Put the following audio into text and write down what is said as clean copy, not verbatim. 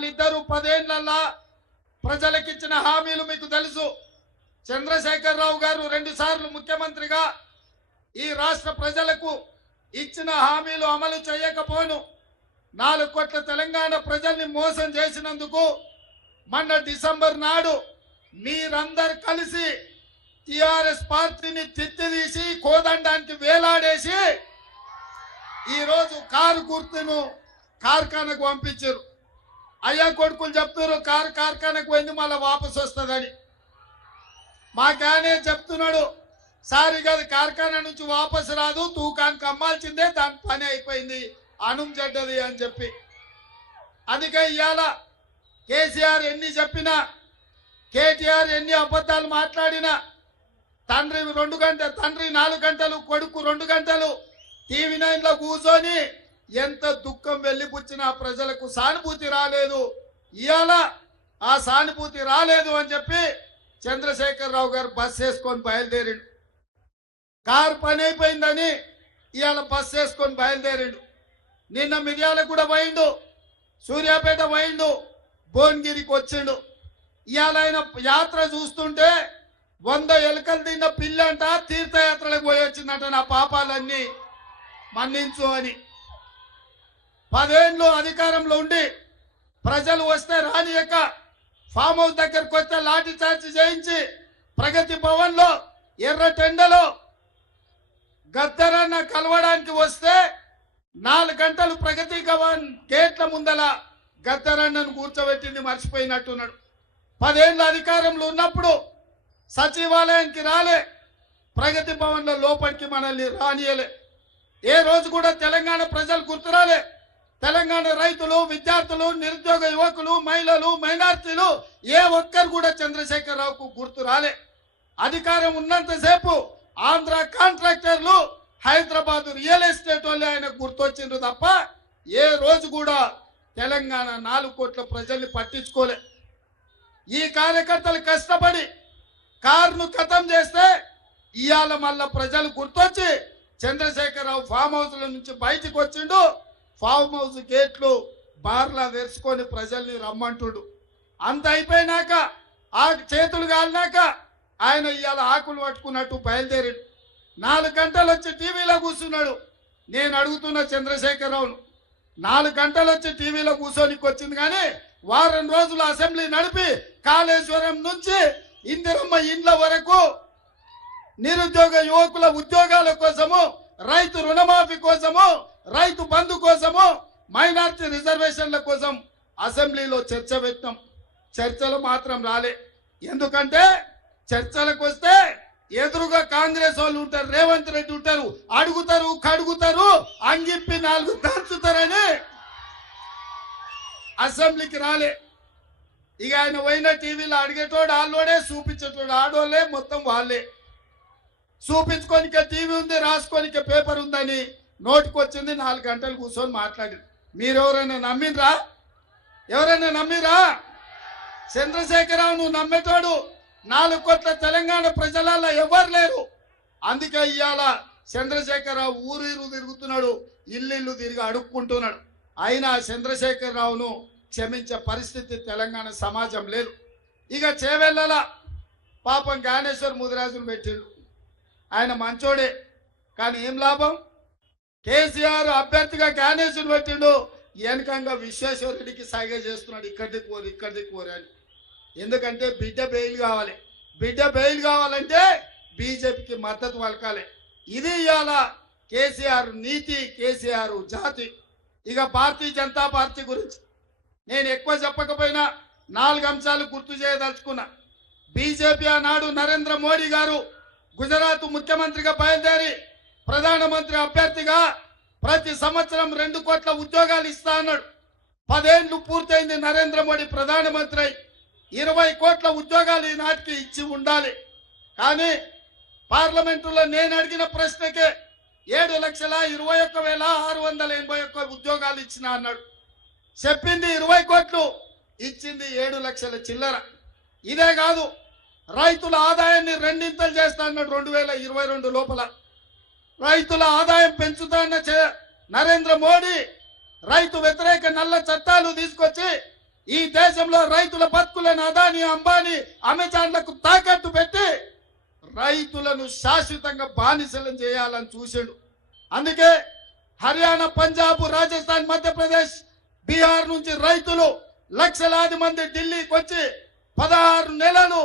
వాళ్ళిద్దరూ 10 ఏళ్లలో ప్రజలకు ఇచ్చిన హామీలు మీకు తెలుసు. చంద్రశేఖరరావు గారు 2 సార్లు ముఖ్యమంత్రిగా ఈ రాష్ట్ర ప్రజలకు ఇచ్చిన హామీలు అమలు చేయకపోను 4 కోట్ల తెలంగాణ ప్రజల్ని మోసం చేసినందుకు మొన్న డిసెంబర్ నాడు మీరందరూ కలిసి టిఆర్ఎస్ పార్టీని తిత్తిదీసి కోదండానికి వేలాడేసి ఈరోజు కారు గుర్తును కార్ఖానకు పంపించారు. అయ్యా కొడుకులు చెప్తారు కారు కార్ఖానకు పోయింది మళ్ళీ వాపసు వస్తుందని. మాకానే చెప్తున్నాడు సార్ ఇక కార్ఖానా నుంచి వాపసు రాదు, తూకానికి అమ్మాల్సిందే, దాని పని అయిపోయింది, అనుం చెడ్డది అని చెప్పి. అందుకే ఇవాళ కేసీఆర్ ఎన్ని చెప్పినా, కేటీఆర్ ఎన్ని అబద్ధాలు మాట్లాడినా, తండ్రి 4 గంటలు కొడుకు 2 గంటలు టీవీ 9లో కూర్చొని ఎంత దుఃఖం వెళ్ళిపుచ్చినా ప్రజలకు సానుభూతి రాలేదు. ఇవాళ ఆ సానుభూతి రాలేదు అని చెప్పి చంద్రశేఖరరావు గారు బస్ వేసుకొని బయలుదేరిండు. కారు పని అయిపోయిందని ఇవాళ బస్ వేసుకొని బయలుదేరిండు. నిన్న మిర్యాలగూడ పోయిండు, సూర్యాపేట పోయిండు, భువనగిరికి వచ్చిండు. ఇవాళ ఆయన యాత్ర చూస్తుంటే 100 ఎలుకలు తిన్న పిల్లంట తీర్థయాత్రలకు పోయి వచ్చిందంట. నా పాపాలన్నీ మన్నించు అని. 10 ఏళ్ళు అధికారంలో ఉండి ప్రజలు వస్తే రానియక ఫామ్ హౌస్ దగ్గరకు వస్తే లాఠీ చార్జ్ చేయించి ప్రగతి భవన్ లో ఎర్ర టెండలో గద్దరన్న కలవడానికి వస్తే 4 గంటలు ప్రగతి భవన్ గేట్ల ముందల గద్దరన్నను కూర్చోబెట్టింది మర్చిపోయినట్టున్నాడు. 10 ఏళ్ళ అధికారంలో ఉన్నప్పుడు సచివాలయానికి రాలే, ప్రగతి భవన్ లో లోపలికి మనల్ని రానియలే. ఏ రోజు కూడా తెలంగాణ ప్రజలు గుర్తురాలే. తెలంగాణ రైతులు, విద్యార్థులు, నిరుద్యోగ యువకులు, మహిళలు, మైనార్టీలు ఏ ఒక్కరు కూడా చంద్రశేఖరరావుకు గుర్తు రాలే. అధికారం ఉన్నంతసేపు ఆంధ్ర కాంట్రాక్టర్లు, హైదరాబాద్ రియల్ ఎస్టేట్ వాళ్ళు ఆయన గుర్తొచ్చిండ్రు తప్ప ఏ రోజు కూడా తెలంగాణ 4 కోట్ల ప్రజల్ని పట్టించుకోలే. ఈ కార్యకర్తలు కష్టపడి కారును ఖతం చేస్తే ఇవాళ మళ్ళా ప్రజలు గుర్తొచ్చి చంద్రశేఖరరావు ఫామ్ హౌస్ల నుంచి బయటకు వచ్చిండు. ఫామ్ హౌస్ గేట్లు బార్లా తెరుచుకొని ప్రజల్ని రమ్మంటుడు. అంత అయిపోయినాక ఆ చేతులు కాలినాక ఆయన ఇవాళ ఆకులు పట్టుకున్నట్టు బయలుదేరాడు. 4 గంటలు వచ్చి టీవీలో కూర్చున్నాడు. నేను అడుగుతున్న చంద్రశేఖరరావును, 4 గంటలు వచ్చి టీవీలో కూర్చోనికి వచ్చింది కానీ వారం రోజులు అసెంబ్లీ నడిపి కాళేశ్వరం నుంచి ఇందిరమ్మ ఇండ్ల వరకు నిరుద్యోగ యువకుల ఉద్యోగాల కోసము, రైతు రుణమాఫీ కోసము, రైతు బంధు కోసము, మైనార్టీ రిజర్వేషన్ల కోసం అసెంబ్లీలో చర్చ పెట్టినాం. చర్చలు మాత్రం రాలే. ఎందుకంటే చర్చలకు వస్తే ఎదురుగా కాంగ్రెస్ వాళ్ళు ఉంటారు, రేవంత్ రెడ్డి ఉంటారు, అడుగుతారు, కడుగుతారు, అంగిప్పి 4 దంచుతారని అసెంబ్లీకి రాలే. ఇక ఆయన పోయిన టీవీలో అడిగేటోడు ఆళ్ళోడే, చూపించేటోడు ఆడోళ్ళే, మొత్తం వాళ్ళే. చూపించుకోనికే టీవీ ఉంది, రాసుకోనికే పేపర్ ఉందని నోటికొచ్చింది 4 గంటలు కూర్చొని మాట్లాడి. మీరెవరైనా నమ్మినరా? ఎవరైనా నమ్మిరా? చంద్రశేఖరరావు నువ్వు నమ్మేటోడు 4 కోట్ల తెలంగాణ ప్రజలలో ఎవరు లేరు. అందుకే ఇవాళ చంద్రశేఖరరావు ఊరు తిరుగుతున్నాడు, ఇల్లు తిరిగి అడుక్కుంటున్నాడు. అయినా చంద్రశేఖరరావును క్షమించే పరిస్థితి తెలంగాణ సమాజం లేదు. ఇక చేవెళ్ళల పాపం జ్ఞానేశ్వర్ ముదిరాజును పెట్టిండు. ఆయన మంచోడే, కానీ ఏం లాభం? కేసీఆర్ అభ్యర్థిగా జ్ఞానేశ్వర్ పెట్టిండు, వెనకంగా విశ్వేశ్వరరెడ్డికి సైగ చేస్తున్నాడు, ఇక్కడికి కోరి అని. ఎందుకంటే బిడ్డ బెయిల్ కావాలి. బిడ్డ బెయిల్ కావాలంటే బీజేపీకి మద్దతు పలకాలి. ఇది ఇవాళ కేసీఆర్ నీతి, కేసీఆర్ జాతి. ఇక భారతీయ జనతా పార్టీ గురించి నేను ఎక్కువ చెప్పకపోయినా 4 అంశాలు గుర్తు చేయదలుచుకున్నా. బీజేపీ ఆనాడు నరేంద్ర మోడీ గారు గుజరాత్ ముఖ్యమంత్రిగా బయలుదేరి ప్రధానమంత్రి అభ్యర్థిగా ప్రతి సంవత్సరం 2 కోట్ల ఉద్యోగాలు ఇస్తా అన్నాడు. 10 ఏళ్ళు పూర్తయింది నరేంద్ర మోడీ ప్రధానమంత్రి. 20 కోట్ల ఉద్యోగాలు ఈనాటికి ఇచ్చి ఉండాలి. కానీ పార్లమెంటులో నేను అడిగిన ప్రశ్నకే 7,21,681 ఉద్యోగాలు ఇచ్చిన అన్నాడు. చెప్పింది 20 కోట్లు, ఇచ్చింది 7 లక్షల చిల్లర. ఇదే కాదు, రైతుల ఆదాయాన్ని 2 చేస్తా అన్నాడు 2022 లోపల. రైతుల ఆదాయం పెంచుతాన్న నరేంద్ర మోడీ రైతు వ్యతిరేక నల్ల చట్టాలు తీసుకొచ్చి ఈ దేశంలో రైతుల బతుకులను అదాని అంబానీ అమెజాన్లకు తాకట్టు పెట్టి రైతులను శాశ్వతంగా బానిసలను చేయాలని చూసాడు. అందుకే హర్యానా, పంజాబ్, రాజస్థాన్, మధ్యప్రదేశ్, బీహార్ నుంచి రైతులు లక్షలాది మంది ఢిల్లీకి వచ్చి 16 నెలలు